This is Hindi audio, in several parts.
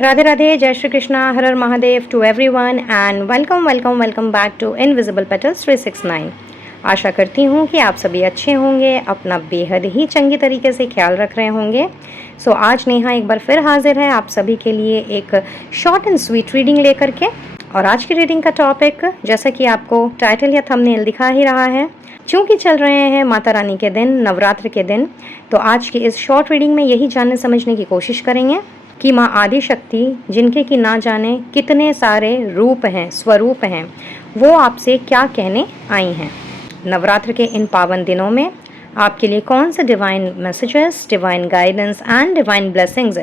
राधे राधे, जय Shri Krishna, Har Har Mahadev to everyone and welcome back to invisible petals 369। आशा करती हूँ कि आप सभी अच्छे होंगे, अपना बेहद ही चंगी तरीके से ख्याल रख रहे होंगे। सो आज नेहा एक बार फिर हाजिर है आप सभी के लिए एक शॉर्ट एंड स्वीट रीडिंग लेकर के। और आज की रीडिंग का टॉपिक, जैसा कि आपको टाइटल या थंबनेल दिखा ही रहा है, चूँकि चल रहे हैं माता रानी के दिन, नवरात्र के दिन, तो आज की इस शॉर्ट रीडिंग में यही जानने समझने की कोशिश करेंगे कि माँ आदि शक्ति, जिनके कि ना जाने कितने सारे रूप हैं, स्वरूप हैं, वो आपसे क्या कहने आई हैं। नवरात्र के इन पावन दिनों में आपके लिए कौन से divine messages, divine guidance and divine blessings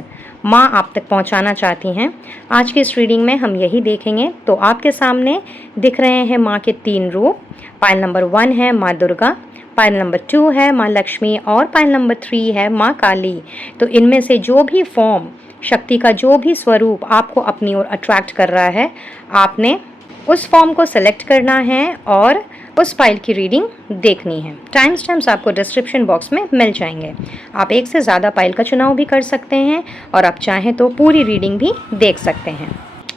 माँ आप तक पहुँचाना चाहती हैं, आज की इस रीडिंग में हम यही देखेंगे। तो आपके सामने दिख रहे हैं माँ के 3 रूप। पायल नंबर 1 है माँ दुर्गा, पायल नंबर 2 है माँ लक्ष्मी और पायल नंबर 3 है माँ काली। तो इनमें से जो भी फॉर्म, शक्ति का जो भी स्वरूप आपको अपनी ओर अट्रैक्ट कर रहा है, आपने उस फॉर्म को सेलेक्ट करना है और उस पाइल की रीडिंग देखनी है। टाइम स्टैम्प्स आपको डिस्क्रिप्शन बॉक्स में मिल जाएंगे। आप एक से ज़्यादा पाइल का चुनाव भी कर सकते हैं और आप चाहें तो पूरी रीडिंग भी देख सकते हैं।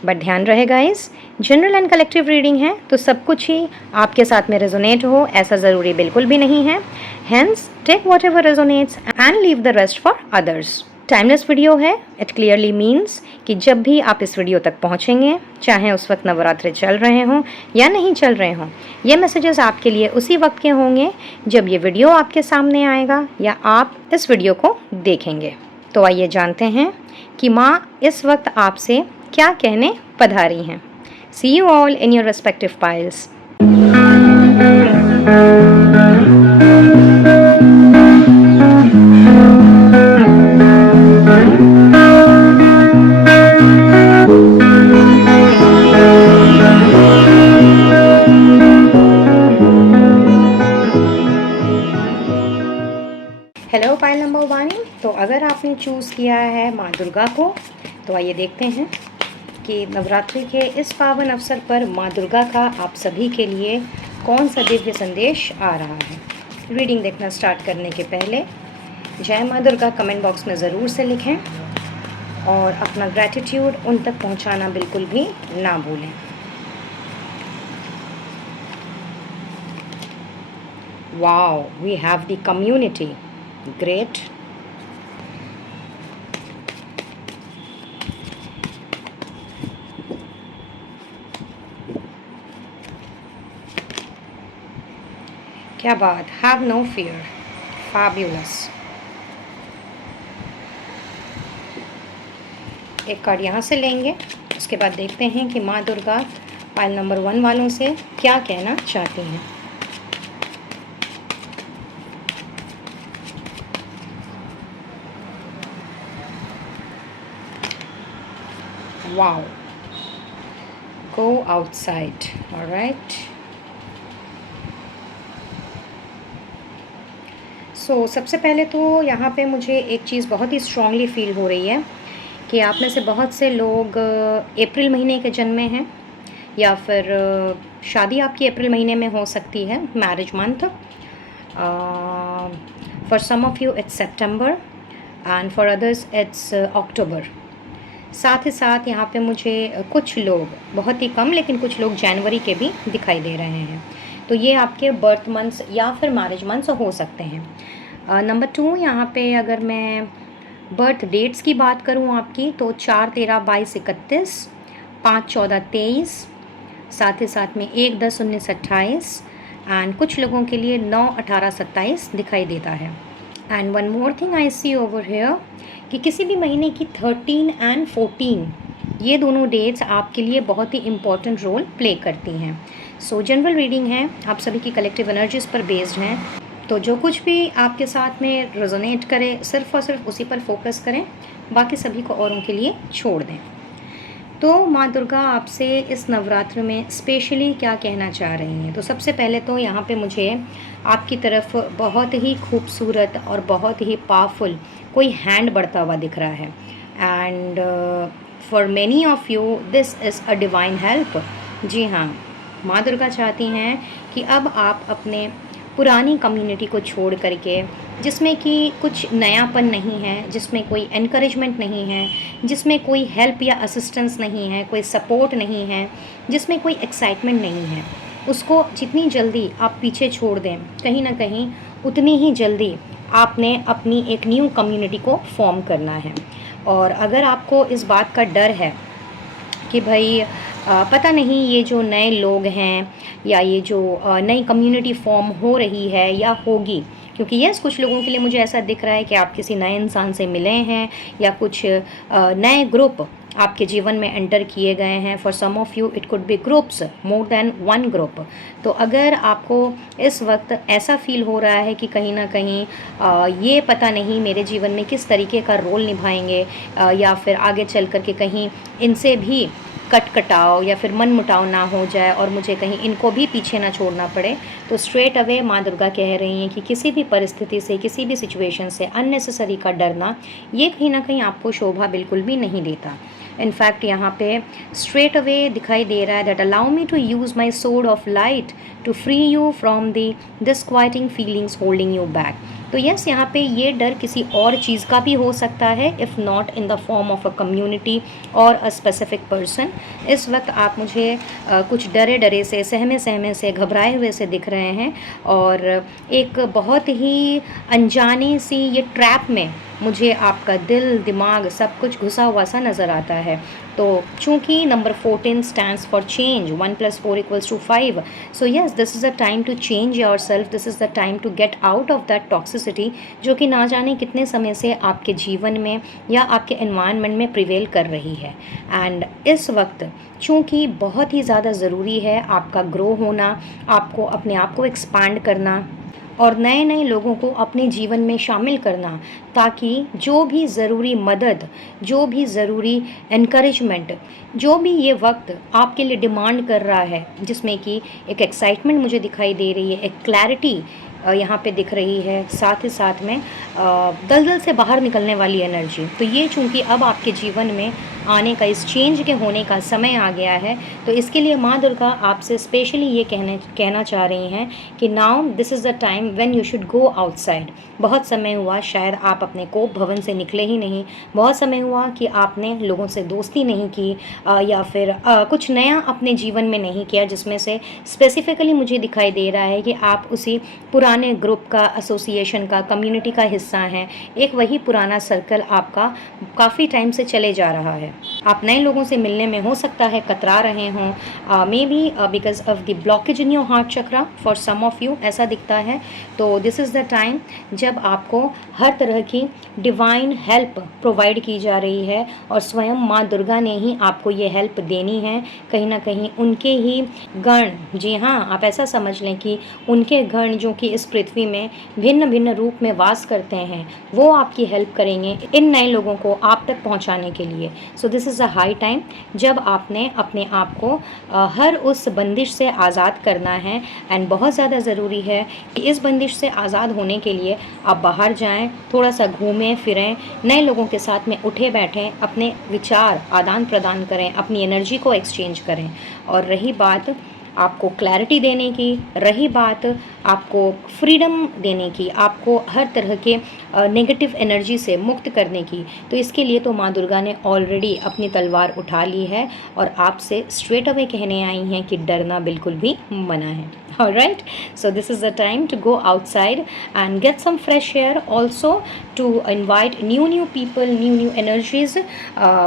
बट ध्यान रहे guys, general and collective reading है, तो सब कुछ ही आपके साथ में रेजोनेट हो ऐसा ज़रूरी बिल्कुल भी नहीं है। Hence take whatever resonates and leave the rest for others. Timeless video है, इट क्लियरली मीन्स कि जब भी आप इस वीडियो तक पहुंचेंगे, चाहे उस वक्त नवरात्रि चल रहे हों या नहीं चल रहे हों, ये मैसेजेस आपके लिए उसी वक्त के होंगे जब ये वीडियो आपके सामने आएगा या आप इस वीडियो को देखेंगे। तो आइए जानते हैं कि माँ इस वक्त आपसे क्या कहने पधारी हैं। See you all in your respective piles. Hello pile number 1। तो अगर आपने चूज़ किया है माँ दुर्गा को, तो आइए देखते हैं कि नवरात्रि के इस पावन अवसर पर माँ दुर्गा का आप सभी के लिए कौन सा दिव्य संदेश आ रहा है। रीडिंग देखना स्टार्ट करने के पहले जय माँ दुर्गा कमेंट बॉक्स में ज़रूर से लिखें और अपना ग्रैटिट्यूड उन तक पहुँचाना बिल्कुल भी ना भूलें। Wow, we have the community, great. क्या बात, हैव नो फियर, फैब्यूलस। एक कार्ड यहाँ से लेंगे, उसके बाद देखते हैं कि माँ दुर्गा पाइल नंबर 1 वालों से क्या कहना चाहती हैं। Wow, go outside, alright. So सबसे पहले तो यहाँ पे मुझे एक चीज़ बहुत ही स्ट्रांगली फील हो रही है कि आप में से बहुत से लोग अप्रैल महीने के जन्मे हैं या फिर शादी आपकी अप्रैल महीने में हो सकती है, marriage month. For some of you it's September and for others it's October. साथ ही साथ यहाँ पे मुझे कुछ लोग, बहुत ही कम लेकिन कुछ लोग जनवरी के भी दिखाई दे रहे हैं। तो ये आपके बर्थ मंथ्स या फिर मैरिज मंथ्स हो सकते हैं। नंबर 2, यहाँ पे अगर मैं बर्थ डेट्स की बात करूँ आपकी, तो 4, 13, 22, 31, 5, 14, 23, साथ ही साथ में 1, 10, 19, 28 एंड कुछ लोगों के लिए 9, 18, 27 दिखाई देता है। And one more thing I see over here कि किसी भी महीने की 13 एंड 14, ये दोनों डेट्स आपके लिए बहुत ही इम्पॉर्टेंट रोल प्ले करती हैं। सो जनरल रीडिंग है, आप सभी की कलेक्टिव एनर्जीज़ पर बेस्ड हैं, तो जो कुछ भी आपके साथ में रेजोनेट करे सिर्फ और सिर्फ उसी पर फोकस करें, बाकी सभी को औरों के लिए छोड़ दें। तो माँ दुर्गा आपसे इस नवरात्र में स्पेशली क्या कहना चाह रही हैं। तो सबसे पहले तो यहाँ पे मुझे आपकी तरफ बहुत ही खूबसूरत और बहुत ही पावरफुल कोई हैंड बढ़ता हुआ दिख रहा है। And for many of you this is a divine help. जी हाँ, माँ दुर्गा चाहती हैं कि अब आप अपने पुरानी कम्युनिटी को छोड़ करके, जिसमें कि कुछ नयापन नहीं है, जिसमें कोई एनकरेजमेंट नहीं है, जिसमें कोई हेल्प या असिस्टेंस नहीं है, कोई सपोर्ट नहीं है, जिसमें कोई एक्साइटमेंट नहीं है, उसको जितनी जल्दी आप पीछे छोड़ दें, कहीं ना कहीं उतनी ही जल्दी आपने अपनी एक न्यू कम्युनिटी को फॉर्म करना है। और अगर आपको इस बात का डर है कि भाई पता नहीं ये जो नए लोग हैं या ये जो नई कम्युनिटी फॉर्म हो रही है या होगी, क्योंकि यस कुछ लोगों के लिए मुझे ऐसा दिख रहा है कि आप किसी नए इंसान से मिले हैं या कुछ नए ग्रुप आपके जीवन में एंटर किए गए हैं। For some of you it could be groups, more than one group. तो अगर आपको इस वक्त ऐसा फील हो रहा है कि कहीं ना कहीं ये पता नहीं मेरे जीवन में किस तरीके का रोल निभाएंगे या फिर आगे चल कर के कहीं इनसे भी कटाव या फिर मन मुटाव ना हो जाए और मुझे कहीं इनको भी पीछे ना छोड़ना पड़े, तो स्ट्रेट अवे माँ दुर्गा कह रही हैं कि किसी भी परिस्थिति से, किसी भी सिचुएशन से अननेसेसरी का डरना, ये कहीं ना कहीं आपको शोभा बिल्कुल भी नहीं देता। इनफैक्ट यहाँ पे स्ट्रेट अवे दिखाई दे रहा है that allow me to use my sword of light to free you from the disquieting feelings holding you back. तो यस यहाँ पे ये डर किसी और चीज़ का भी हो सकता है, if not in the form of a community और अ स्पेसिफिक पर्सन। इस वक्त आप मुझे कुछ डरे डरे से, सहमे सहमे से, घबराए हुए से दिख रहे हैं और एक बहुत ही अनजाने सी ये ट्रैप में मुझे आपका दिल, दिमाग सब कुछ घुसा हुआ सा नज़र आता है। तो चूँकि number 14 stands for change, 1 + 4 = 5, so yes this is the time to change yourself, this is the time to get out of that toxicity जो कि ना जाने कितने समय से आपके जीवन में या आपके एनवायरनमेंट में प्रिवेल कर रही है। एंड इस वक्त चूँकि बहुत ही ज़्यादा ज़रूरी है आपका ग्रो होना, आपको अपने आप को एक्सपांड करना और नए नए लोगों को अपने जीवन में शामिल करना, ताकि जो भी ज़रूरी मदद, जो भी ज़रूरी एनकरेजमेंट, जो भी ये वक्त आपके लिए डिमांड कर रहा है, जिसमें कि एक एक्साइटमेंट मुझे दिखाई दे रही है, एक क्लैरिटी यहाँ पे दिख रही है, साथ ही साथ में दलदल से बाहर निकलने वाली एनर्जी। तो ये चूँकि अब आपके जीवन में आने का, इस चेंज के होने का समय आ गया है, तो इसके लिए माँ दुर्गा आपसे स्पेशली ये कहना चाह रही हैं कि now this is the time when you should go outside. बहुत समय हुआ शायद आप अपने कोप भवन से निकले ही नहीं, बहुत समय हुआ कि आपने लोगों से दोस्ती नहीं की या फिर कुछ नया अपने जीवन में नहीं किया, जिसमें से स्पेसिफिकली मुझे दिखाई दे रहा है कि आप उसी पुराने ग्रुप का, एसोसिएशन का, कम्युनिटी का हिस्सा हैं। एक वही पुराना सर्कल आपका काफ़ी टाइम से चले जा रहा है। आप नए लोगों से मिलने में हो सकता है कतरा रहे हों, maybe because of the blockage in your heart chakra, for some of you ऐसा दिखता है। तो दिस इज़ द टाइम जब आपको हर तरह की डिवाइन हेल्प प्रोवाइड की जा रही है और स्वयं माँ दुर्गा ने ही आपको ये हेल्प देनी है। कहीं ना कहीं उनके ही गण, जी हाँ, आप ऐसा समझ लें कि उनके गण जो कि इस पृथ्वी में भिन्न भिन्न रूप में वास करते हैं, वो आपकी हेल्प करेंगे इन नए लोगों को आप तक पहुंचाने के लिए। So this is a high time जब आपने अपने आप को हर उस बंदिश से आज़ाद करना है। एंड बहुत ज़्यादा ज़रूरी है कि इस बंदिश से आज़ाद होने के लिए आप बाहर जाएं, थोड़ा सा घूमें फिरें, नए लोगों के साथ में उठे बैठें, अपने विचार आदान प्रदान करें, अपनी एनर्जी को एक्सचेंज करें। और रही बात आपको क्लैरिटी देने की, रही बात आपको फ्रीडम देने की, आपको हर तरह के नेगेटिव एनर्जी से मुक्त करने की, तो इसके लिए तो माँ दुर्गा ने ऑलरेडी अपनी तलवार उठा ली है और आपसे स्ट्रेट अवे कहने आई हैं कि डरना बिल्कुल भी मना है। Alright, so this is the time to go outside and get some fresh air, also to invite new people, new energies,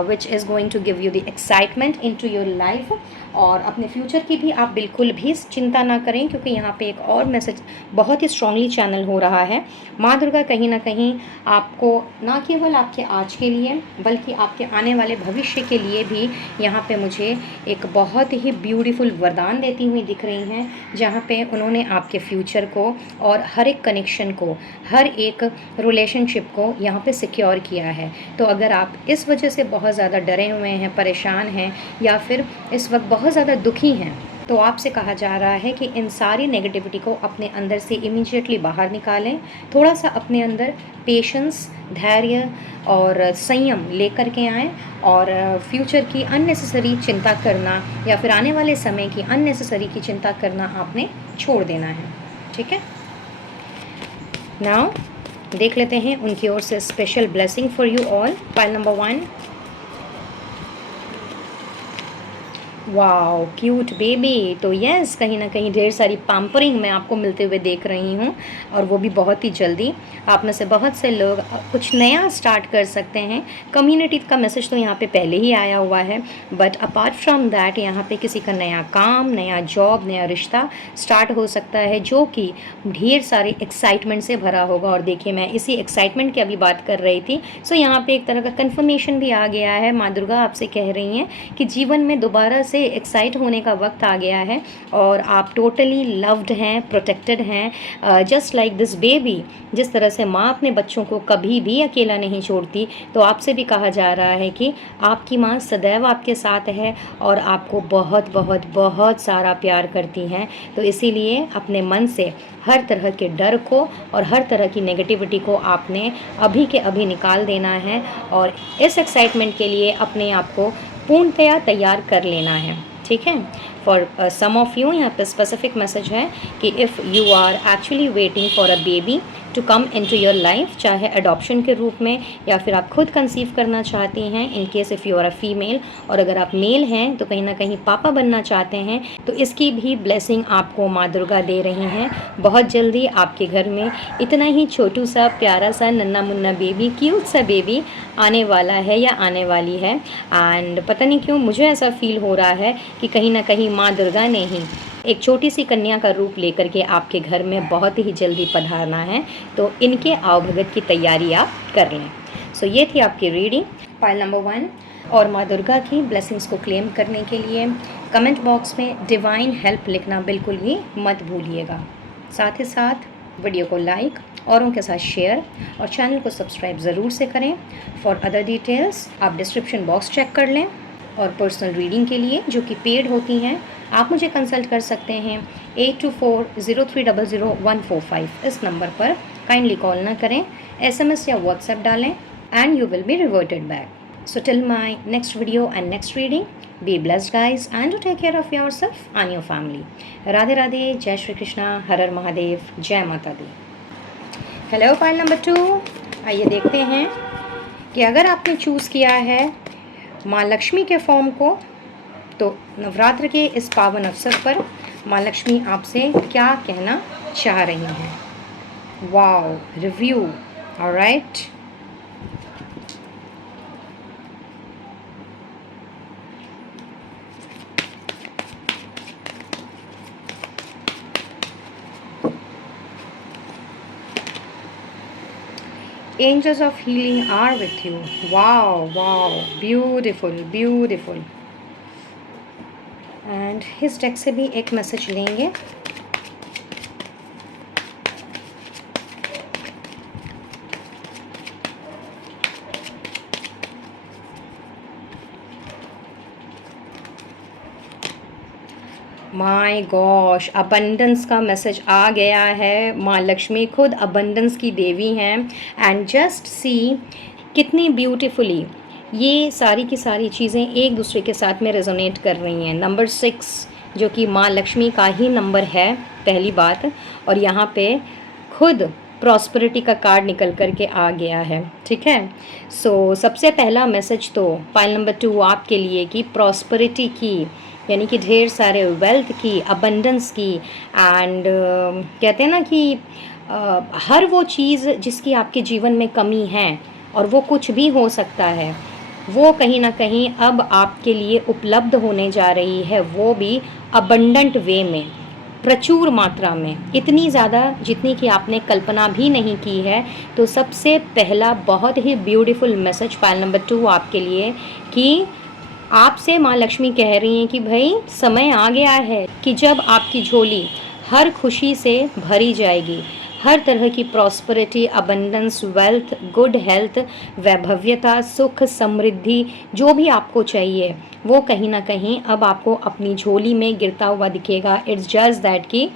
which is going to give you the excitement into your life. और अपने फ्यूचर की भी आप बिल्कुल भी चिंता ना करें, क्योंकि यहाँ पे एक और मैसेज बहुत ही स्ट्रांगली चैनल हो रहा है। माँ दुर्गा कहीं ना कहीं आपको ना केवल आपके आज के लिए बल्कि आपके आने वाले भविष्य के लिए भी यहाँ पे मुझे एक बहुत ही ब्यूटीफुल वरदान देती हुई दिख रही हैं, जहाँ पे उन्होंने आपके फ्यूचर को और हर एक कनेक्शन को, हर एक रिलेशनशिप को यहाँ पे सिक्योर किया है। तो अगर आप इस वजह से बहुत ज़्यादा डरे हुए हैं, परेशान हैं या फिर इस वक्त बहुत ज़्यादा दुखी हैं, तो आपसे कहा जा रहा है कि इन सारी नेगेटिविटी को अपने अंदर से इमीडिएटली बाहर निकालें। थोड़ा सा अपने अंदर पेशेंस, धैर्य और संयम लेकर के आएँ और फ्यूचर की अननेसेसरी चिंता करना या फिर आने वाले समय की अननेसेसरी की चिंता करना आपने छोड़ देना है। ठीक है? नाउ देख लेते हैं उनकी ओर से special blessing for you all. Pile number 1, wow cute baby. तो यस, कहीं ना कहीं ढेर सारी पैम्परिंग मैं आपको मिलते हुए देख रही हूँ, और वो भी बहुत ही जल्दी। आप में से बहुत से लोग कुछ नया स्टार्ट कर सकते हैं। कम्युनिटी का मैसेज तो यहाँ पे पहले ही आया हुआ है, बट अपार्ट फ्रॉम दैट यहाँ पे किसी का नया काम, नया जॉब, नया रिश्ता स्टार्ट हो सकता है, जो कि ढेर सारे एक्साइटमेंट से भरा होगा। और देखिए, मैं इसी एक्साइटमेंट की अभी बात कर रही थी। सो यहाँ पे एक तरह का कन्फर्मेशन भी आ गया है। माँ दुर्गा आपसे कह रही हैं कि जीवन में दोबारा से एक्साइट होने का वक्त आ गया है, और आप टोटली लव्ड हैं, प्रोटेक्टेड हैं, जस्ट लाइक दिस बेबी। जिस तरह से माँ अपने बच्चों को कभी भी अकेला नहीं छोड़ती, तो आपसे भी कहा जा रहा है कि आपकी माँ सदैव आपके साथ है और आपको बहुत बहुत बहुत सारा प्यार करती हैं। तो इसीलिए अपने मन से हर तरह के डर को और हर तरह की नेगेटिविटी को आपने अभी के अभी निकाल देना है, और इस एक्साइटमेंट के लिए अपने आप को पूर्णतया तैयार कर लेना है। ठीक है। फॉर सम ऑफ यू यहाँ पे स्पेसिफिक मैसेज है कि if you are actually waiting for a baby to come into your life, चाहे अडॉप्शन के रूप में या फिर आप खुद कंसीव करना चाहती हैं, in case if you are a female, और अगर आप मेल हैं तो कहीं ना कहीं पापा बनना चाहते हैं, तो इसकी भी ब्लेसिंग आपको माँ दुर्गा दे रही हैं। बहुत जल्दी आपके घर में इतना ही छोटू सा प्यारा सा नन्ना मुन्ना बेबी, क्यूट सा बेबी आने वाला है या आने वाली है। एंड पता नहीं क्यों मुझे ऐसा फील हो रहा है कि कहीं ना कहीं माँ दुर्गा ने ही एक छोटी सी कन्या का रूप लेकर के आपके घर में बहुत ही जल्दी पधारना है। तो इनके आवभगत की तैयारी आप कर लें। सो ये थी आपकी रीडिंग, पाइल नंबर 1। और माँ दुर्गा की ब्लेसिंग्स को क्लेम करने के लिए कमेंट बॉक्स में डिवाइन हेल्प लिखना बिल्कुल भी मत भूलिएगा। साथ ही साथ वीडियो को लाइक, औरों के साथ शेयर, और चैनल को सब्सक्राइब ज़रूर से करें। फॉर अदर डिटेल्स आप डिस्क्रिप्शन बॉक्स चेक कर लें, और पर्सनल रीडिंग के लिए जो कि पेड होती हैं, आप मुझे कंसल्ट कर सकते हैं 8240300145 इस नंबर पर। काइंडली कॉल ना करें, SMS या व्हाट्सएप डालें, and you will be reverted back. So till my next video and next reading, be blessed guys, and to take care of yourself and your family. Radhe Radhe, जय श्री कृष्णा, हर हर महादेव, जय माता दी। हेलो पाइल नंबर 2, आइए देखते हैं कि अगर आपने चूज़ किया है माँ लक्ष्मी के फॉर्म को, तो नवरात्र के इस पावन अवसर पर माँ लक्ष्मी आपसे क्या कहना चाह रही हैं। Wow, review, alright. Angels of healing are with you. Wow, wow, beautiful, beautiful. And इस डेक से भी एक मैसेज लेंगे। माय गॉश, अबंडेंस का मैसेज आ गया है। माँ लक्ष्मी खुद अबंडेंस की देवी हैं। एंड जस्ट सी कितनी ब्यूटीफुली ये सारी की सारी चीज़ें एक दूसरे के साथ में रेजोनेट कर रही हैं। नंबर 6 जो कि माँ लक्ष्मी का ही नंबर है, पहली बात, और यहाँ पे खुद प्रॉस्पेरिटी का कार्ड निकल कर के आ गया है। ठीक है। सो सबसे पहला मैसेज तो पाइल नंबर 2 आपके लिए कि प्रॉस्पेरिटी की, यानी कि ढेर सारे वेल्थ की, अबंडेंस की, एंड कहते हैं ना कि हर वो चीज़ जिसकी आपके जीवन में कमी है, और वो कुछ भी हो सकता है, वो कहीं ना कहीं अब आपके लिए उपलब्ध होने जा रही है, वो भी अबंडेंट वे में, प्रचुर मात्रा में, इतनी ज़्यादा जितनी कि आपने कल्पना भी नहीं की है। तो सबसे पहला बहुत ही ब्यूटीफुल मैसेज पाइल नंबर 2 आपके लिए कि आपसे माँ लक्ष्मी कह रही हैं कि भाई समय आ गया है कि जब आपकी झोली हर खुशी से भरी जाएगी। हर तरह की prosperity, abundance, wealth, good health, वैभव्यता, सुख, समृद्धि, जो भी आपको चाहिए वो कहीं ना कहीं अब आपको अपनी झोली में गिरता हुआ दिखेगा। इट्स जस्ट दैट कि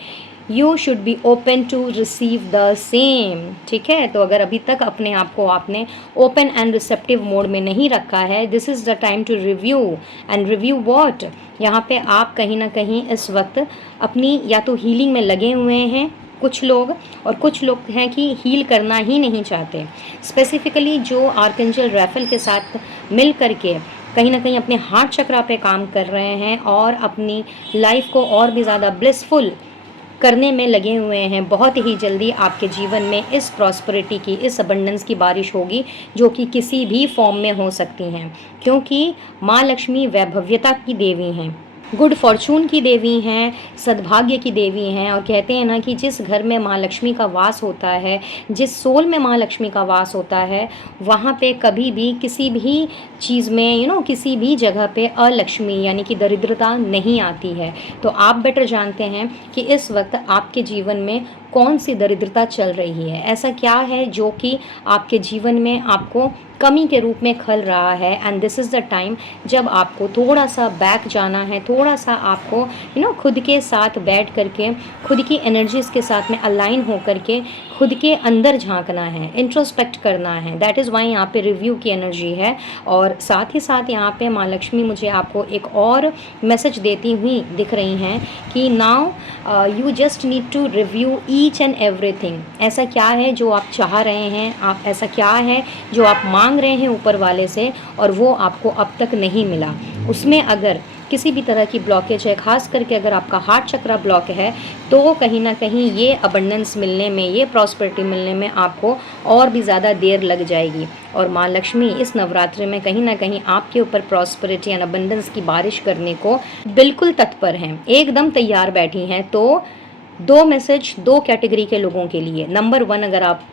you should be open to receive the same. ठीक है। तो अगर अभी तक अपने आप को आपने ओपन एंड रिसेप्टिव मोड में नहीं रखा है, this is the time to review. And review what? यहाँ पे आप कहीं ना कहीं इस वक्त अपनी या तो हीलिंग में लगे हुए हैं, कुछ लोग, और कुछ लोग हैं कि हील करना ही नहीं चाहते। स्पेसिफिकली जो आर्कएंजल रैफेल के साथ मिल करके कहीं ना कहीं अपने हार्ट चक्रा पे काम कर रहे हैं और अपनी लाइफ को और भी ज़्यादा ब्लिसफुल करने में लगे हुए हैं, बहुत ही जल्दी आपके जीवन में इस प्रॉस्पेरिटी की, इस अबंडेंस की बारिश होगी, जो कि किसी भी फॉर्म में हो सकती हैं, क्योंकि माँ लक्ष्मी वैभव्यता की देवी हैं, गुड फॉर्चून की देवी हैं, सद्भाग्य की देवी हैं। और कहते हैं ना कि जिस घर में माँ लक्ष्मी का वास होता है, जिस सोल में माँ लक्ष्मी का वास होता है, वहाँ पे कभी भी किसी भी चीज़ में किसी भी जगह पे अलक्ष्मी यानी कि दरिद्रता नहीं आती है। तो आप बेटर जानते हैं कि इस वक्त आपके जीवन में कौन सी दरिद्रता चल रही है, ऐसा क्या है जो कि आपके जीवन में आपको कमी के रूप में खल रहा है। And this is the time जब आपको थोड़ा सा बैक जाना है, थोड़ा सा आपको खुद के साथ बैठ करके, खुद की एनर्जीज़ के साथ में अलाइन हो करके खुद के अंदर झांकना है, इंट्रोस्पेक्ट करना है। दैट इज़ वाई यहाँ पे रिव्यू की एनर्जी है। और साथ ही साथ यहाँ पे माँ लक्ष्मी मुझे आपको एक और मैसेज देती हुई दिख रही हैं कि now you just need to review each and everything. ऐसा क्या है जो आप चाह रहे हैं, आप ऐसा क्या है जो आप मांग रहे हैं ऊपर वाले से और वो आपको अब तक नहीं मिला। उसमें अगर किसी भी तरह की ब्लॉकेज है, खास करके अगर आपका हार्ट चक्रा ब्लॉक है, तो कहीं ना कहीं ये अबंडेंस मिलने में, ये प्रॉस्पेरिटी मिलने में आपको और भी ज़्यादा देर लग जाएगी। और माँ लक्ष्मी इस नवरात्रि में कहीं ना कहीं आपके ऊपर प्रॉस्पेरिटी एंड अबंडेंस की बारिश करने को बिल्कुल तत्पर हैं, एकदम तैयार बैठी हैं। तो दो मैसेज दो कैटेगरी के लोगों के लिए। नंबर 1, अगर आप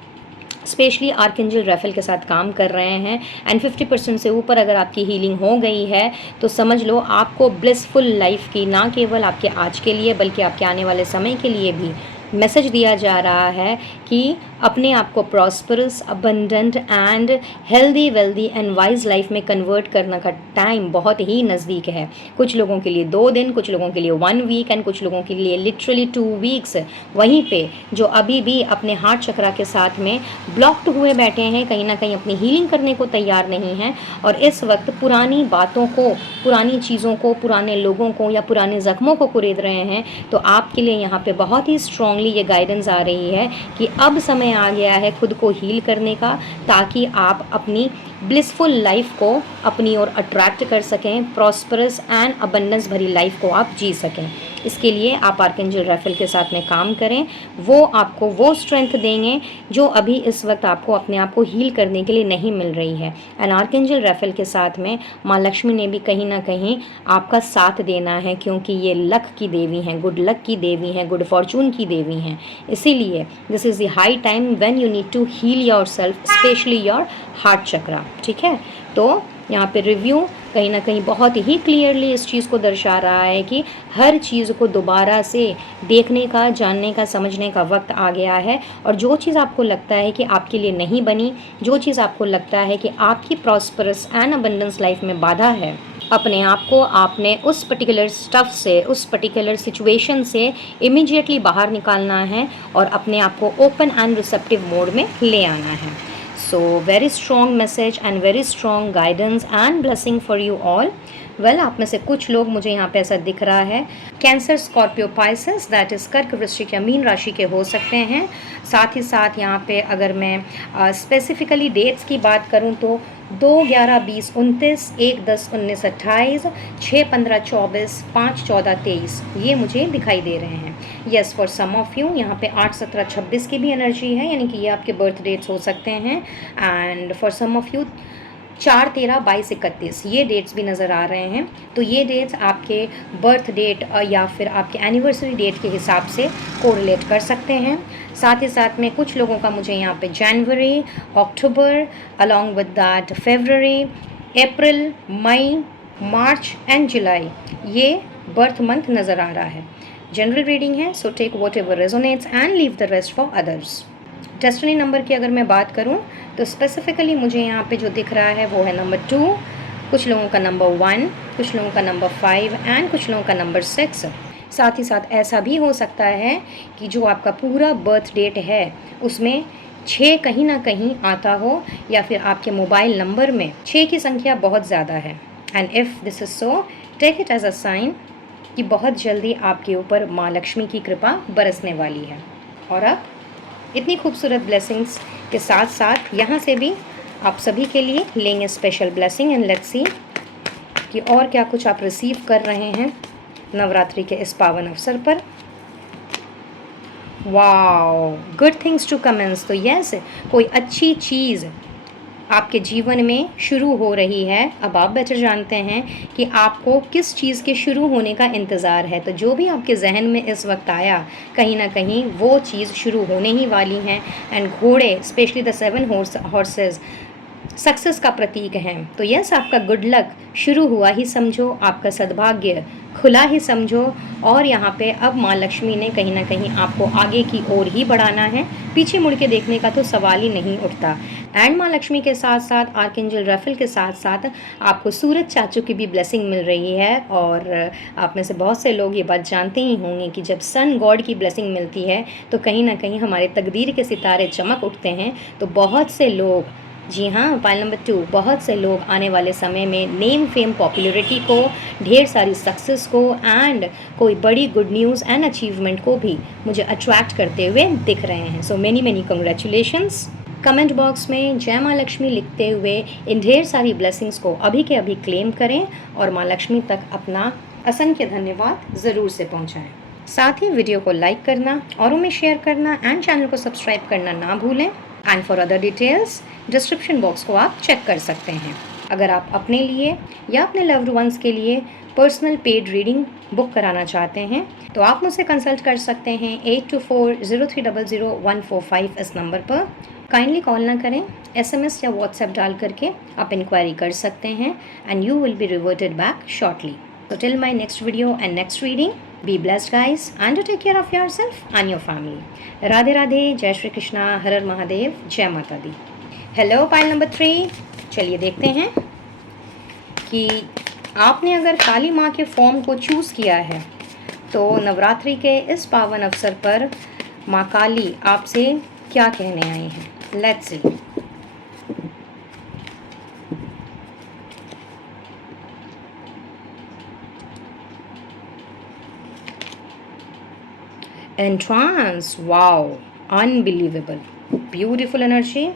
स्पेशली आर्कएंजल रैफेल के साथ काम कर रहे हैं एंड 50% से ऊपर अगर आपकी हीलिंग हो गई है, तो समझ लो आपको ब्लिसफुल लाइफ की, ना केवल आपके आज के लिए बल्कि आपके आने वाले समय के लिए भी मैसेज दिया जा रहा है कि अपने आप को prosperous, abundant and healthy, wealthy and wise life में कन्वर्ट करने का टाइम बहुत ही नज़दीक है। कुछ लोगों के लिए 2 दिन, कुछ लोगों के लिए 1 वीक एंड कुछ लोगों के लिए लिटरली 2 वीक्स। वहीं पे जो अभी भी अपने हार्ट चक्रा के साथ में ब्लॉक्ड हुए बैठे हैं, कहीं ना कहीं अपनी हीलिंग करने को तैयार नहीं हैं और इस वक्त पुरानी बातों को, पुरानी चीज़ों को, पुराने लोगों को या पुराने ज़ख्मों को कुरेद रहे हैं, तो आपके लिए यहाँ पे बहुत ही स्ट्रांगली ये गाइडेंस आ रही है कि अब समय आ गया है खुद को हील करने का, ताकि आप अपनी ब्लिसफुल लाइफ को अपनी ओर अट्रैक्ट कर सकें, प्रॉस्परस एंड अबंडेंस भरी लाइफ को आप जी सकें। इसके लिए आप आर्कएंजल रैफेल के साथ में काम करें, वो आपको वो स्ट्रेंथ देंगे जो अभी इस वक्त आपको अपने आप को हील करने के लिए नहीं मिल रही है। एंड आर्कएंजल रैफेल के साथ में माँ लक्ष्मी ने भी कहीं ना कहीं आपका साथ देना है, क्योंकि ये लक की देवी हैं, गुड लक की देवी हैं, गुड फॉर्चून की देवी हैं। इसीलिए this is the high time when you need to heal your self, especially your heart chakra. ठीक है, तो यहाँ पे रिव्यू कहीं ना कहीं बहुत ही क्लियरली इस चीज़ को दर्शा रहा है कि हर चीज़ को दोबारा से देखने का, जानने का, समझने का वक्त आ गया है। और जो चीज़ आपको लगता है कि आपके लिए नहीं बनी, जो चीज़ आपको लगता है कि आपकी प्रॉस्परस एंड अबंडेंस लाइफ में बाधा है, अपने आप को आपने उस पर्टिकुलर स्टफ़ से, उस पर्टिकुलर सिचुएशन से इमीडिएटली बाहर निकालना है और अपने आप को ओपन एंड रिसेप्टिव मोड में ले आना है। So very strong message and very strong guidance and blessing for you all. Well आप में से कुछ लोग, मुझे यहाँ पे ऐसा दिख रहा है, cancer, Scorpio, Pisces, that is कर्क, वृश्चिक या मीन राशि के हो सकते हैं। साथ ही साथ यहाँ पे अगर मैं स्पेसिफिकली डेट्स की बात करूँ तो 2, 11, 20, 29, 1, 10, 19, 28, 6, 15, 24, 5, 14, 23 ये मुझे दिखाई दे रहे हैं। Yes, for some of you यहाँ पे 8, 17, 26 की भी एनर्जी है, यानी कि ये आपके बर्थ डेट्स हो सकते हैं। And for some of you 4, 13, 22, 31 ये डेट्स भी नज़र आ रहे हैं। तो ये डेट्स आपके बर्थ डेट या फिर आपके एनिवर्सरी डेट के हिसाब से कोरिलेट कर सकते हैं। साथ ही साथ में कुछ लोगों का मुझे यहाँ पे जनवरी, अक्टूबर, अलॉन्ग विद दैट फरवरी, अप्रैल, मई, मार्च एंड जुलाई ये बर्थ मंथ नज़र आ रहा है। जनरल रीडिंग है, so take whatever resonates and leave the rest for others. Destiny number की अगर मैं बात करूं तो स्पेसिफिकली मुझे यहाँ पे जो दिख रहा है वो है नंबर 2, कुछ लोगों का नंबर 1, कुछ लोगों का नंबर 5 एंड कुछ लोगों का नंबर 6। साथ ही साथ ऐसा भी हो सकता है कि जो आपका पूरा बर्थ डेट है उसमें 6 कहीं ना कहीं आता हो, या फिर आपके मोबाइल नंबर में 6 की संख्या बहुत ज़्यादा है। And if this is so, take it as a sign कि बहुत जल्दी आपके ऊपर माँ लक्ष्मी की कृपा बरसने वाली है। और अब इतनी खूबसूरत ब्लेसिंग्स के साथ साथ यहाँ से भी आप सभी के लिए लेंगे special blessing and let's see कि और क्या कुछ आप रिसीव कर रहे हैं नवरात्रि के इस पावन अवसर पर। Wow, good things to commence. तो यस, कोई अच्छी चीज़ आपके जीवन में शुरू हो रही है। अब आप बेटर जानते हैं कि आपको किस चीज़ के शुरू होने का इंतज़ार है। तो जो भी आपके जहन में इस वक्त आया, कहीं ना कहीं वो चीज़ शुरू होने ही वाली है। एंड घोड़े, स्पेशली द 7 हॉर्सेस, सक्सेस का प्रतीक हैं। तो यस, आपका गुड लक शुरू हुआ ही समझो, आपका सद्भाग्य खुला ही समझो। और यहाँ पे अब माँ लक्ष्मी ने कहीं ना कहीं आपको आगे की ओर ही बढ़ाना है, पीछे मुड़ के देखने का तो सवाल ही नहीं उठता। एंड माँ लक्ष्मी के साथ साथ आर्कएंजल राफेल के साथ साथ आपको सूरज चाचू की भी ब्लेसिंग मिल रही है। और आप में से बहुत से लोग ये बात जानते ही होंगे कि जब सन गॉड की ब्लेसिंग मिलती है तो कहीं ना कहीं हमारे तकदीर के सितारे चमक उठते हैं। तो बहुत से लोग, जी हाँ, पाइल नंबर 2, बहुत से लोग आने वाले समय में नेम फेम पॉपुलैरिटी को, ढेर सारी सक्सेस को एंड कोई बड़ी गुड न्यूज़ एंड अचीवमेंट को भी मुझे अट्रैक्ट करते हुए दिख रहे हैं। So many many congratulations. Comment box में जय माँ लक्ष्मी लिखते हुए इन ढेर सारी ब्लेसिंग्स को अभी के अभी क्लेम करें और माँ लक्ष्मी तक अपना असंख्य धन्यवाद ज़रूर से पहुँचाएँ। साथ ही वीडियो को लाइक करना, औरों में शेयर करना एंड चैनल को सब्सक्राइब करना ना भूलें। And for other details description box को आप चेक कर सकते हैं। अगर आप अपने लिए या अपने लव्ड वंस के लिए पर्सनल पेड रीडिंग बुक कराना चाहते हैं तो आप मुझसे कंसल्ट कर सकते हैं 8240300145 इस नंबर पर। काइंडली कॉल ना करें, SMS या WhatsApp डाल करके आप इंक्वायरी कर सकते हैं and you will be reverted back shortly. So till my next video and next reading, be blessed guys and take care of yourself and your family. Radhe Radhe, जय श्री कृष्णा, हर हर महादेव, जय माता दी। हेलो पाइल नंबर 3, चलिए देखते हैं कि आपने अगर काली माँ के फॉर्म को चूज़ किया है तो नवरात्रि के इस पावन अवसर पर माँ काली आपसे क्या कहने आई हैं। Let's see. Entrance, wow, unbelievable, beautiful energy.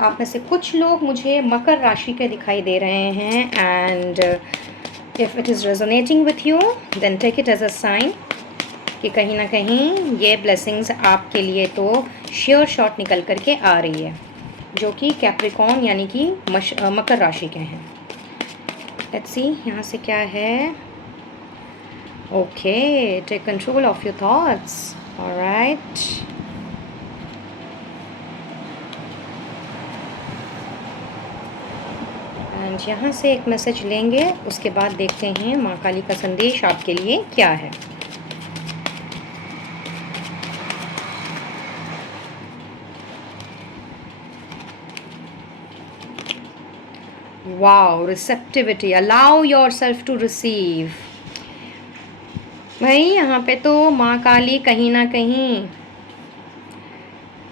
आप में से कुछ लोग मुझे मकर राशि के दिखाई दे रहे हैं and if it is resonating with you then take it as a sign कि कहीं ना कहीं ये ब्लेसिंग्स आपके लिए तो श्योर शॉट निकल करके आ रही है, जो कि कैप्रिकॉर्न यानी कि मकर राशि के हैं। लेट्स सी यहाँ से क्या है। Okay, take control of your thoughts. Alright, and यहाँ से एक मैसेज लेंगे, उसके बाद देखते हैं माँ काली का संदेश आपके लिए क्या है। Wow, receptivity, allow yourself to receive. भाई यहाँ पे तो माँ काली कहीं ना कहीं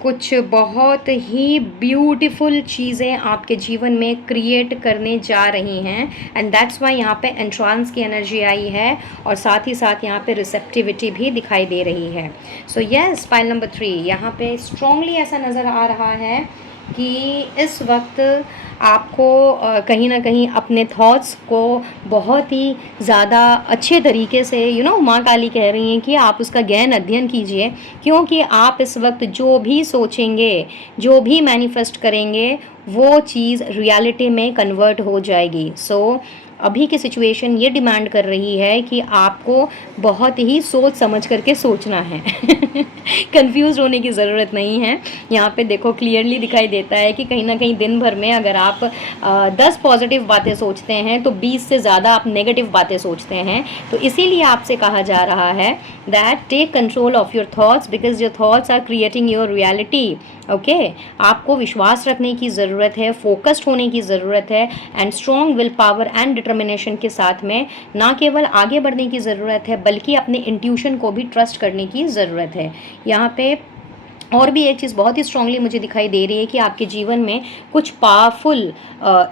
कुछ बहुत ही ब्यूटीफुल चीज़ें आपके जीवन में क्रिएट करने जा रही हैं एंड दैट्स वाई यहाँ पे एंट्रांस की एनर्जी आई है और साथ ही साथ यहाँ पे रिसेप्टिविटी भी दिखाई दे रही है। सो यस, पाइल नंबर 3, यहाँ पे स्ट्रॉन्गली ऐसा नज़र आ रहा है कि इस वक्त आपको कहीं ना कहीं अपने थॉट्स को बहुत ही ज़्यादा अच्छे तरीके से माँ काली कह रही हैं कि आप उसका गहन अध्ययन कीजिए, क्योंकि आप इस वक्त जो भी सोचेंगे, जो भी मैनिफेस्ट करेंगे, वो चीज़ रियलिटी में कन्वर्ट हो जाएगी। सो अभी की सिचुएशन ये डिमांड कर रही है कि आपको बहुत ही सोच समझ करके सोचना है। कंफ्यूज होने की ज़रूरत नहीं है। यहाँ पे देखो क्लियरली दिखाई देता है कि कहीं ना कहीं दिन भर में अगर आप 10 पॉजिटिव बातें सोचते हैं तो 20 से ज़्यादा आप नेगेटिव बातें सोचते हैं। तो इसीलिए आपसे कहा जा रहा है that take control of your thoughts because your thoughts are creating your reality. Okay, आपको विश्वास रखने की ज़रूरत है, फोकस्ड होने की ज़रूरत है and strong will power and determination के साथ में ना केवल आगे बढ़ने की ज़रूरत है बल्कि अपने इंट्यूशन को भी ट्रस्ट करने की ज़रूरत है। यहाँ पे और भी एक चीज़ बहुत ही स्ट्रांगली मुझे दिखाई दे रही है कि आपके जीवन में कुछ पावरफुल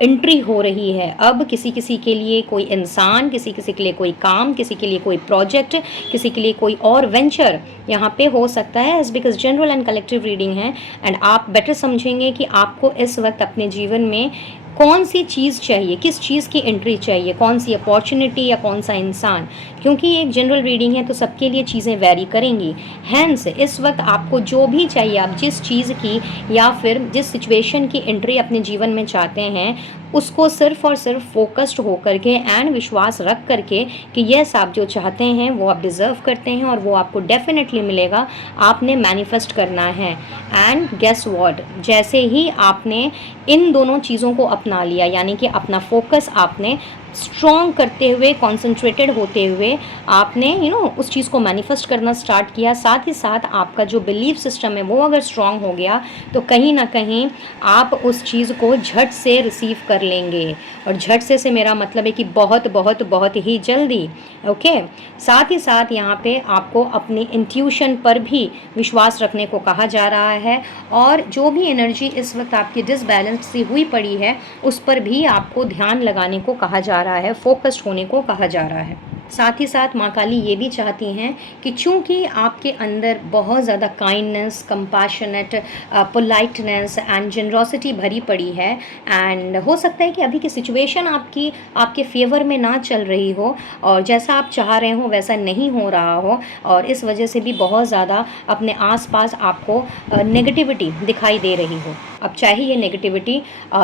एंट्री हो रही है। अब किसी किसी के लिए कोई इंसान, किसी किसी के लिए कोई काम, किसी के लिए कोई प्रोजेक्ट, किसी के लिए कोई और वेंचर यहाँ पे हो सकता है, as because general and collective reading है। एंड आप बेटर समझेंगे कि आपको इस वक्त अपने जीवन में कौन सी चीज़ चाहिए, किस चीज़ की एंट्री चाहिए, कौन सी अपॉर्चुनिटी या कौन सा इंसान। क्योंकि ये एक जनरल रीडिंग है तो सबके लिए चीज़ें वेरी करेंगी। हैंस इस वक्त आपको जो भी चाहिए, आप जिस चीज़ की या फिर जिस सिचुएशन की एंट्री अपने जीवन में चाहते हैं, उसको सिर्फ और सिर्फ फोकस्ड होकर के एंड विश्वास रख करके कि यस, आप जो चाहते हैं वो आप डिज़र्व करते हैं और वो आपको डेफिनेटली मिलेगा। आपने मैनिफेस्ट करना है। एंड गेस व्हाट, जैसे ही आपने इन दोनों चीज़ों को अपना लिया, यानी कि अपना फोकस आपने स्ट्रॉन्ग करते हुए, कॉन्सेंट्रेटेड होते हुए आपने उस चीज़ को मैनिफेस्ट करना स्टार्ट किया, साथ ही साथ आपका जो बिलीफ सिस्टम है वो अगर स्ट्रॉन्ग हो गया तो कहीं ना कहीं आप उस चीज़ को झट से रिसीव कर लेंगे। और झट से मेरा मतलब है कि बहुत बहुत बहुत ही जल्दी। ओके, साथ ही साथ यहाँ पे आपको अपनी इंट्यूशन पर भी विश्वास रखने को कहा जा रहा है, और जो भी एनर्जी इस वक्त आपकी डिसबैलेंस सी हुई पड़ी है उस पर भी आपको ध्यान लगाने को कहा जा रहा है, फोकस्ड होने को कहा जा रहा है। साथ ही साथ माँ काली ये भी चाहती हैं कि चूँकि आपके अंदर बहुत ज़्यादा kindness, compassionate, politeness and generosity भरी पड़ी है, एंड हो सकता है कि अभी की सिचुएशन आपके फेवर में ना चल रही हो और जैसा आप चाह रहे हो वैसा नहीं हो रहा हो, और इस वजह से भी बहुत ज़्यादा अपने आसपास आपको नेगेटिविटी दिखाई दे रही हो। अब चाहे ये नेगेटिविटी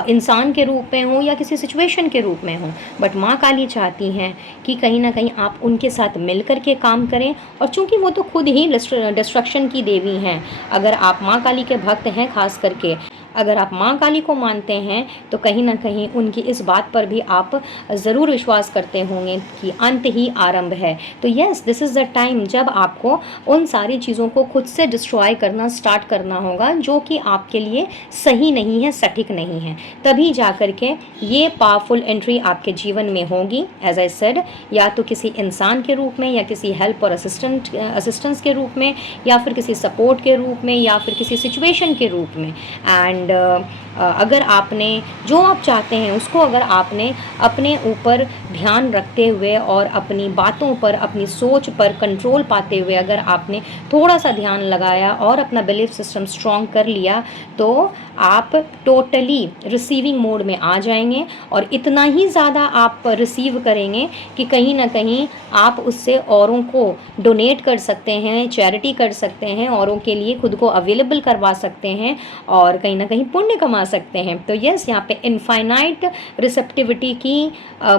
इंसान के रूप में हो या किसी सिचुएशन के रूप में हो, बट माँ काली चाहती हैं कि कहीं ना कहीं आप उनके साथ मिल कर के काम करें। और चूंकि वो तो खुद ही डिस्ट्रक्शन की देवी हैं, अगर आप माँ काली के भक्त हैं, खास करके अगर आप माँ काली को मानते हैं तो कहीं ना कहीं उनकी इस बात पर भी आप ज़रूर विश्वास करते होंगे कि अंत ही आरंभ है। तो yes, this is the time जब आपको उन सारी चीज़ों को खुद से डिस्ट्रॉय करना स्टार्ट करना होगा जो कि आपके लिए सही नहीं है, सटीक नहीं है। तभी जा कर के ये पावरफुल एंट्री आपके जीवन में होगी, एज आई सेड, या तो किसी इंसान के रूप में, या किसी हेल्प और असिस्टेंस के रूप में, या फिर किसी सपोर्ट के रूप में, या फिर किसी सिचुएशन के रूप में। एंड अगर आपने जो आप चाहते हैं उसको अगर आपने अपने ऊपर ध्यान रखते हुए और अपनी बातों पर, अपनी सोच पर कंट्रोल पाते हुए अगर आपने थोड़ा सा ध्यान लगाया और अपना बिलीफ सिस्टम स्ट्रॉन्ग कर लिया, तो आप टोटली रिसीविंग मोड में आ जाएंगे और इतना ही ज़्यादा आप रिसीव करेंगे कि कहीं ना कहीं आप उससे औरों को डोनेट कर सकते हैं, चैरिटी कर सकते हैं, औरों के लिए खुद को अवेलेबल करवा सकते हैं और कहीं ना कहीं पुण्य कमा सकते हैं। तो यस, यहाँ पे इनफाइनाइट रिसेप्टिविटी की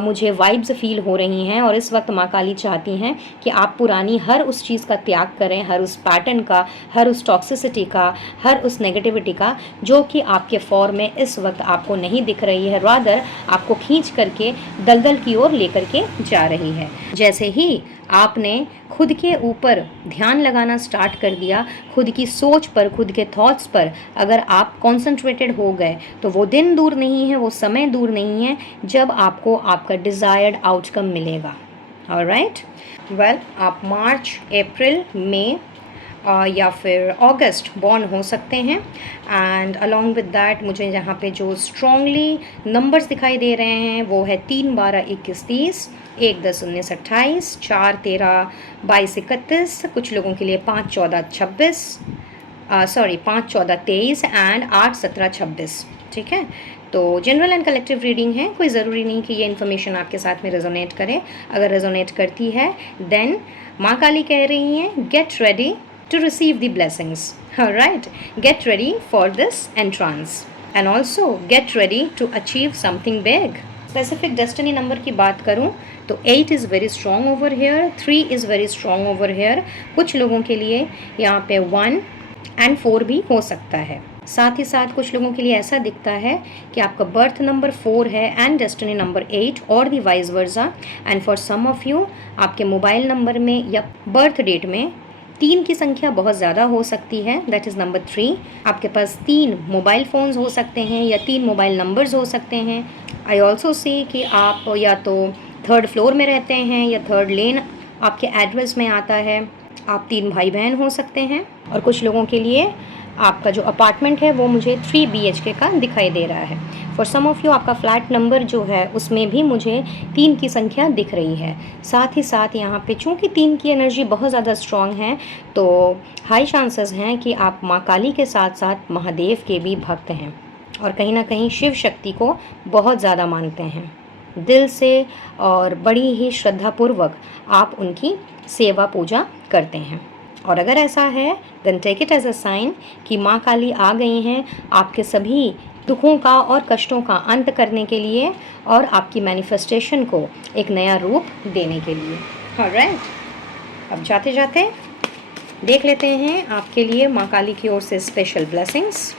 मुझे वाइब्स फील हो रही हैं, और इस वक्त माँ काली चाहती हैं कि आप पुरानी हर उस चीज़ का त्याग करें, हर उस पैटर्न का, हर उस टॉक्सिसिटी का, हर उस नेगेटिविटी का जो कि आपके फॉर्म में इस वक्त आपको नहीं दिख रही है, रादर आपको खींच करके दलदल की ओर लेकर के जा रही है। जैसे ही आपने खुद के ऊपर ध्यान लगाना स्टार्ट कर दिया, खुद की सोच पर, खुद के थॉट्स पर अगर आप कॉन्सेंट्रेटेड हो गए, तो वो दिन दूर नहीं है, वो समय दूर नहीं है जब आपको आपका डिज़ायर्ड आउटकम मिलेगा। ऑलराइट, वेल, आप मार्च, अप्रैल, मई या फिर अगस्त बॉर्न हो सकते हैं। एंड अलॉन्ग विद दैट मुझे यहाँ पे जो स्ट्रॉन्गली नंबर्स दिखाई दे रहे हैं वो है 3, 12, 21, 30, 1, 10, 19, 28, 4, 13, 22, 31, कुछ लोगों के लिए 5, 14, 26, 5, 14, 23 एंड 8, 17, 26। ठीक है, तो जनरल एंड कलेक्टिव रीडिंग है, कोई ज़रूरी नहीं कि ये इन्फॉर्मेशन आपके साथ में रेजोनेट करे। अगर रेजोनेट करती है देन माँ काली कह रही हैं, get ready to receive the blessings. All right, get ready for this entrance and also get ready to achieve something big. Specific destiny number की बात करूँ तो 8 is very strong over here, 3 is very strong over here. कुछ लोगों के लिए यहाँ पे 1 and 4 भी हो सकता है। साथ ही साथ कुछ लोगों के लिए ऐसा दिखता है कि आपका बर्थ नंबर 4 है एंड डेस्टिनी नंबर 8 और the vice versa. And for some of you आपके मोबाइल नंबर में या बर्थ डेट में 3 की संख्या बहुत ज़्यादा हो सकती है, दैट इज़ नंबर 3। आपके पास 3 मोबाइल फ़ोन्स हो सकते हैं या 3 मोबाइल नंबर्स हो सकते हैं। आई ऑल्सो सी कि आप या तो 3rd फ्लोर में रहते हैं या 3rd लेन आपके एड्रेस में आता है। आप 3 भाई बहन हो सकते हैं। और कुछ लोगों के लिए आपका जो अपार्टमेंट है वो मुझे 3 BHK का दिखाई दे रहा है। फॉर सम ऑफ़ यू आपका फ्लैट नंबर जो है उसमें भी मुझे 3 की संख्या दिख रही है। साथ ही साथ यहाँ पे चूँकि 3 की एनर्जी बहुत ज़्यादा स्ट्रॉन्ग है, तो हाई चांसेस हैं कि आप माँ काली के साथ साथ महादेव के भी भक्त हैं और कहीं ना कहीं शिव शक्ति को बहुत ज़्यादा मानते हैं दिल से, और बड़ी ही श्रद्धापूर्वक आप उनकी सेवा पूजा करते हैं। और अगर ऐसा है then take it as a sign कि माँ काली आ गई हैं आपके सभी दुखों का और कष्टों का अंत करने के लिए और आपकी मैनिफेस्टेशन को एक नया रूप देने के लिए। ऑलराइट, अब जाते जाते देख लेते हैं आपके लिए माँ काली की ओर से स्पेशल ब्लेसिंग्स।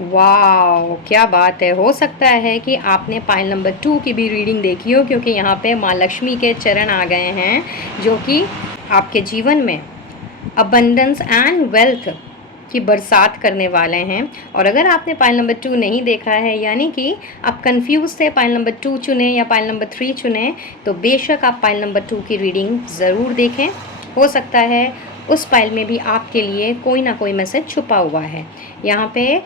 वाह, क्या बात है। हो सकता है कि आपने पाइल नंबर 2 की भी रीडिंग देखी हो, क्योंकि यहाँ पे माँ लक्ष्मी के चरण आ गए हैं जो कि आपके जीवन में अबंडेंस एंड वेल्थ की बरसात करने वाले हैं। और अगर आपने पाइल नंबर 2 नहीं देखा है, यानी कि आप कंफ्यूज थे पाइल नंबर 2 चुने या पाइल नंबर 3 चुने, तो बेशक आप पाइल नंबर 2 की रीडिंग ज़रूर देखें। हो सकता है उस पाइल में भी आपके लिए कोई ना कोई मैसेज छुपा हुआ है। यहाँ पे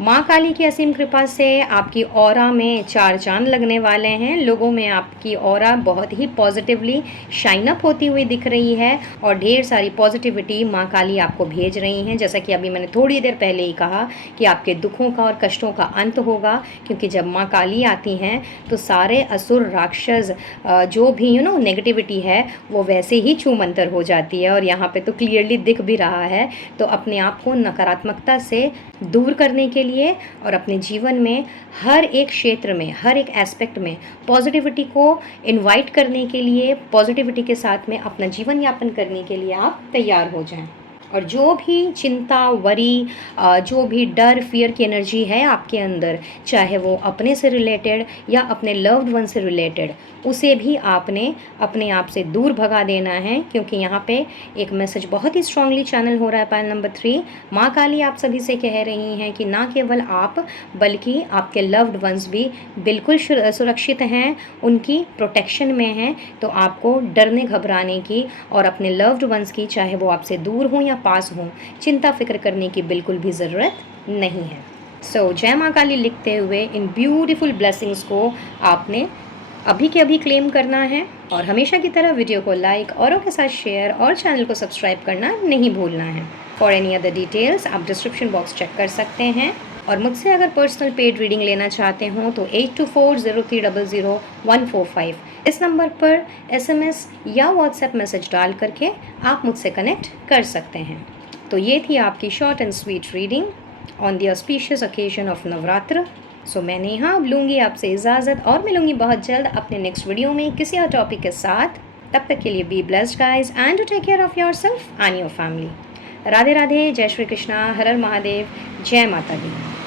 माँ काली की असीम कृपा से आपकी ऑरा में 4 चांद लगने वाले हैं। लोगों में आपकी ऑरा बहुत ही पॉजिटिवली शाइन अप होती हुई दिख रही है और ढेर सारी पॉजिटिविटी माँ काली आपको भेज रही हैं। जैसा कि अभी मैंने थोड़ी देर पहले ही कहा कि आपके दुखों का और कष्टों का अंत होगा, क्योंकि जब माँ काली आती हैं तो सारे असुर राक्षस जो भी नेगेटिविटी है वो वैसे ही छूमंतर हो जाती है। और यहाँ पे तो क्लियरली दिख भी रहा है। तो अपने आप को नकारात्मकता से दूर करने के लिए और अपने जीवन में हर एक क्षेत्र में, हर एक एस्पेक्ट में पॉजिटिविटी को इनवाइट करने के लिए, पॉजिटिविटी के साथ में अपना जीवन यापन करने के लिए आप तैयार हो जाएं। और जो भी चिंता, वरी, जो भी डर, फियर की एनर्जी है आपके अंदर, चाहे वो अपने से रिलेटेड या अपने लव्ड वन से रिलेटेड, उसे भी आपने अपने आप से दूर भगा देना है। क्योंकि यहाँ पे एक मैसेज बहुत ही स्ट्रांगली चैनल हो रहा है पाइल नंबर 3। माँ काली आप सभी से कह रही हैं कि ना केवल आप बल्कि आपके लव्ड वंस भी बिल्कुल सुरक्षित हैं, उनकी प्रोटेक्शन में हैं। तो आपको डरने घबराने की और अपने लव्ड वंस की, चाहे वो आपसे दूर हों या पास हों, चिंता फिक्र करने की बिल्कुल भी ज़रूरत नहीं है। सो जय माँ काली लिखते हुए इन ब्यूटीफुल ब्लेसिंग्स को आपने अभी के अभी क्लेम करना है। और हमेशा की तरह वीडियो को लाइक, औरों के साथ शेयर और चैनल को सब्सक्राइब करना नहीं भूलना है। फॉर एनी अदर डिटेल्स आप डिस्क्रिप्शन बॉक्स चेक कर सकते हैं। और मुझसे अगर पर्सनल पेड रीडिंग लेना चाहते हो तो 8240300145 इस नंबर पर SMS या व्हाट्सएप मैसेज डाल करके आप मुझसे कनेक्ट कर सकते हैं। तो ये थी आपकी short and sweet reading on the auspicious occasion of Navratra. So मैं नेहा अब लूँगी आपसे इजाज़त और मिलूँगी बहुत जल्द अपने नेक्स्ट वीडियो में किसी और टॉपिक के साथ। तब तक के लिए be blessed guys and to take care of yourself and your family. Radhe Radhe, जय श्री कृष्णा, हर हर महादेव, जय माता दी।